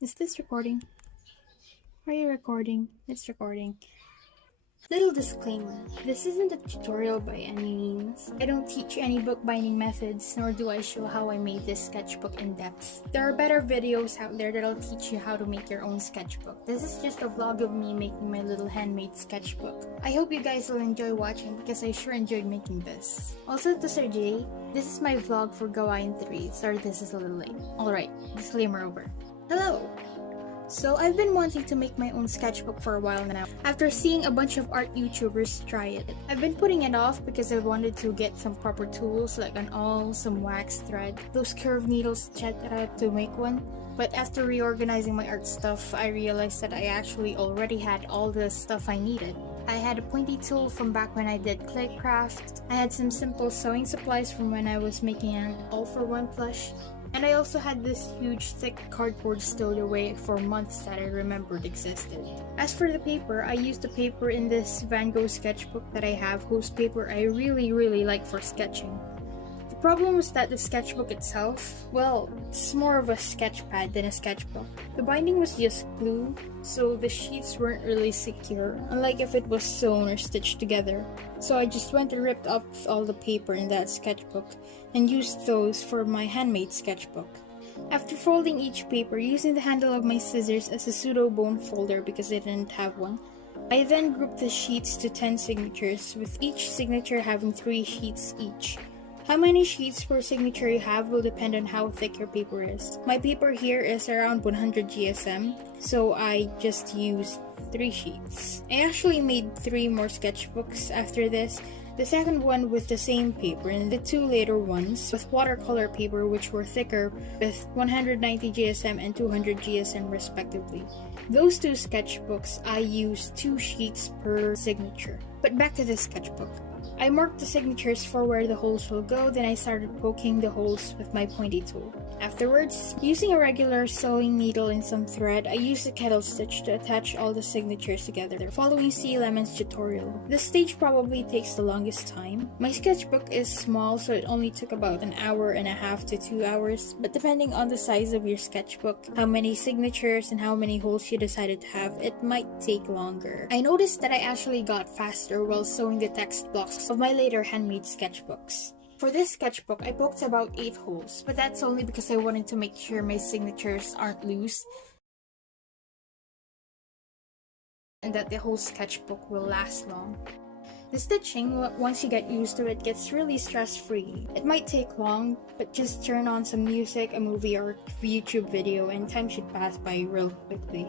Is this recording? Are you recording? It's recording. Little disclaimer, this isn't a tutorial by any means. I don't teach any bookbinding methods, nor do I show how I made this sketchbook in depth. There are better videos out there that'll teach you how to make your own sketchbook. This is just a vlog of me making my little handmade sketchbook. I hope you guys will enjoy watching because I sure enjoyed making this. Also to Sir J, this is my vlog for Gawain 3. Sorry this is a little late. Alright, disclaimer over. Hello! So I've been wanting to make my own sketchbook for a while now, after seeing a bunch of art YouTubers try it. I've been putting it off because I wanted to get some proper tools like an awl, some wax thread, those curved needles, etc. to make one. But after reorganizing my art stuff, I realized that I actually already had all the stuff I needed. I had a pointy tool from back when I did clay craft, I had some simple sewing supplies from when I was making an all-for-one plush, and I also had this huge thick cardboard stowed away for months that I remembered existed. As for the paper, I used the paper in this Van Gogh sketchbook that I have, whose paper I really like for sketching. The problem was that the sketchbook itself, well, it's more of a sketch pad than a sketchbook. The binding was just glue, so the sheets weren't really secure, unlike if it was sewn or stitched together. So I just went and ripped up all the paper in that sketchbook and used those for my handmade sketchbook. After folding each paper using the handle of my scissors as a pseudo bone folder because I didn't have one, I then grouped the sheets to 10 signatures, with each signature having 3 sheets each. How many sheets per signature you have will depend on how thick your paper is. My paper here is around 100 GSM, so I just used 3 sheets. I actually made 3 more sketchbooks after this, the second one with the same paper and the 2 later ones with watercolor paper which were thicker with 190 GSM and 200 GSM respectively. Those 2 sketchbooks I used 2 sheets per signature. But back to this sketchbook. I marked the signatures for where the holes will go, then I started poking the holes with my pointy tool. Afterwards, using a regular sewing needle and some thread, I used a kettle stitch to attach all the signatures together, following C. Lemon's tutorial. This stage probably takes the longest time. My sketchbook is small, so it only took about an hour and a half to 2 hours, but depending on the size of your sketchbook, how many signatures and how many holes you decided to have, it might take longer. I noticed that I actually got faster while sewing the text blocks of my later handmade sketchbooks. For this sketchbook, I poked about 8 holes, but that's only because I wanted to make sure my signatures aren't loose and that the whole sketchbook will last long. The stitching, once you get used to it, gets really stress-free. It might take long, but just turn on some music, a movie, or a YouTube video and time should pass by real quickly.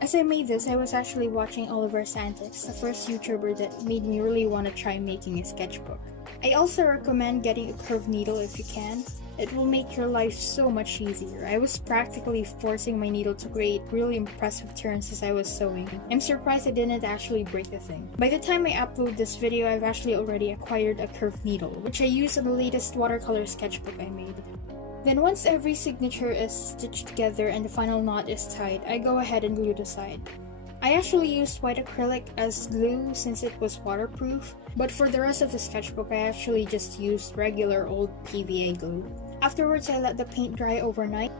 As I made this, I was actually watching Oliver's Antics, the first YouTuber that made me really want to try making a sketchbook. I also recommend getting a curved needle if you can. It will make your life so much easier. I was practically forcing my needle to create really impressive turns as I was sewing. I'm surprised I didn't actually break the thing. By the time I upload this video, I've actually already acquired a curved needle, which I used on the latest watercolor sketchbook I made. Then once every signature is stitched together and the final knot is tied, I go ahead and glue the side. I actually used white acrylic as glue since it was waterproof, but for the rest of the sketchbook I actually just used regular old PVA glue. Afterwards I let the paint dry overnight.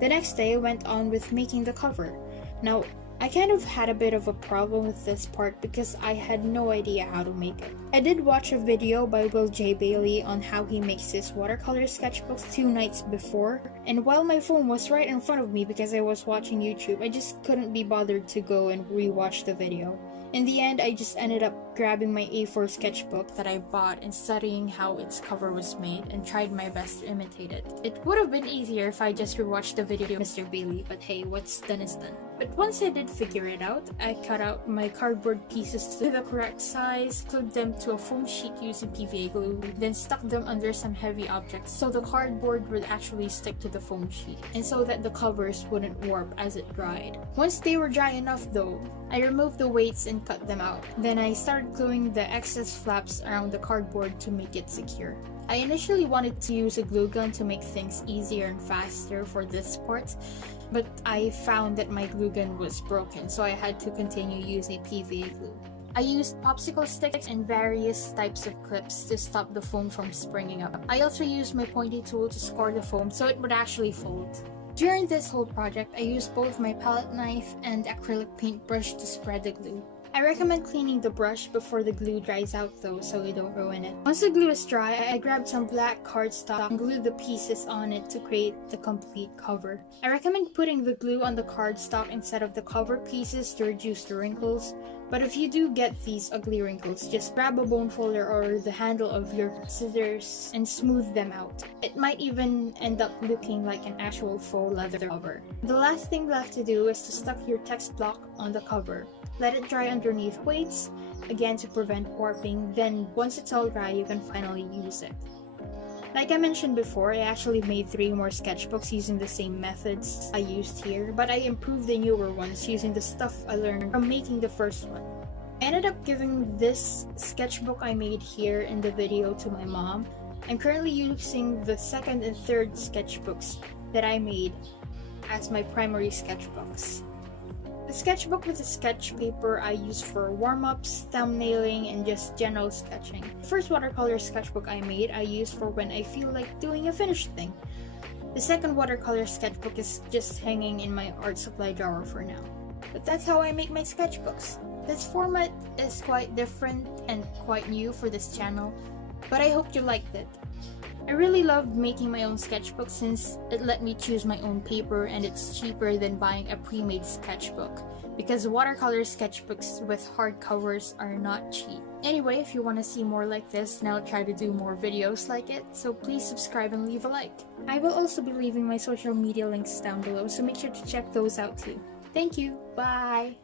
The next day I went on with making the cover. Now, I kind of had a bit of a problem with this part because I had no idea how to make it. I did watch a video by Will J. Bailey on how he makes his watercolor sketchbooks 2 nights before, and while my phone was right in front of me because I was watching YouTube, I just couldn't be bothered to go and rewatch the video. In the end, I just ended up grabbing my A4 sketchbook that I bought and studying how its cover was made and tried my best to imitate it. It would have been easier if I just rewatched the video of Mr. Bailey, but hey, what's done is done. But once I did figure it out, I cut out my cardboard pieces to the correct size, glued them to a foam sheet using PVA glue, then stuck them under some heavy objects so the cardboard would actually stick to the foam sheet, and so that the covers wouldn't warp as it dried. Once they were dry enough though, I removed the weights and cut them out. Then I started gluing the excess flaps around the cardboard to make it secure. I initially wanted to use a glue gun to make things easier and faster for this part, but I found that my glue gun was broken, so I had to continue using PVA glue. I used popsicle sticks and various types of clips to stop the foam from springing up. I also used my pointy tool to score the foam so it would actually fold. During this whole project, I used both my palette knife and acrylic paintbrush to spread the glue. I recommend cleaning the brush before the glue dries out though, so you don't ruin it. Once the glue is dry, I grabbed some black cardstock and glued the pieces on it to create the complete cover. I recommend putting the glue on the cardstock instead of the cover pieces to reduce the wrinkles, but if you do get these ugly wrinkles, just grab a bone folder or the handle of your scissors and smooth them out. It might even end up looking like an actual faux leather cover. The last thing left to do is to stuck your text block on the cover. Let it dry underneath weights, again to prevent warping, then once it's all dry, you can finally use it. Like I mentioned before, I actually made 3 more sketchbooks using the same methods I used here, but I improved the newer ones using the stuff I learned from making the first one. I ended up giving this sketchbook I made here in the video to my mom. I'm currently using the second and third sketchbooks that I made as my primary sketchbooks. The sketchbook with the sketch paper I use for warm-ups, thumbnailing, and just general sketching. The first watercolor sketchbook I made I use for when I feel like doing a finished thing. The second watercolor sketchbook is just hanging in my art supply drawer for now. But that's how I make my sketchbooks. This format is quite different and quite new for this channel, but I hope you liked it. I really loved making my own sketchbook since it let me choose my own paper and it's cheaper than buying a pre-made sketchbook, because watercolor sketchbooks with hard covers are not cheap. Anyway, if you want to see more like this, then I'll try to do more videos like it, so please subscribe and leave a like. I will also be leaving my social media links down below, so make sure to check those out too. Thank you, bye!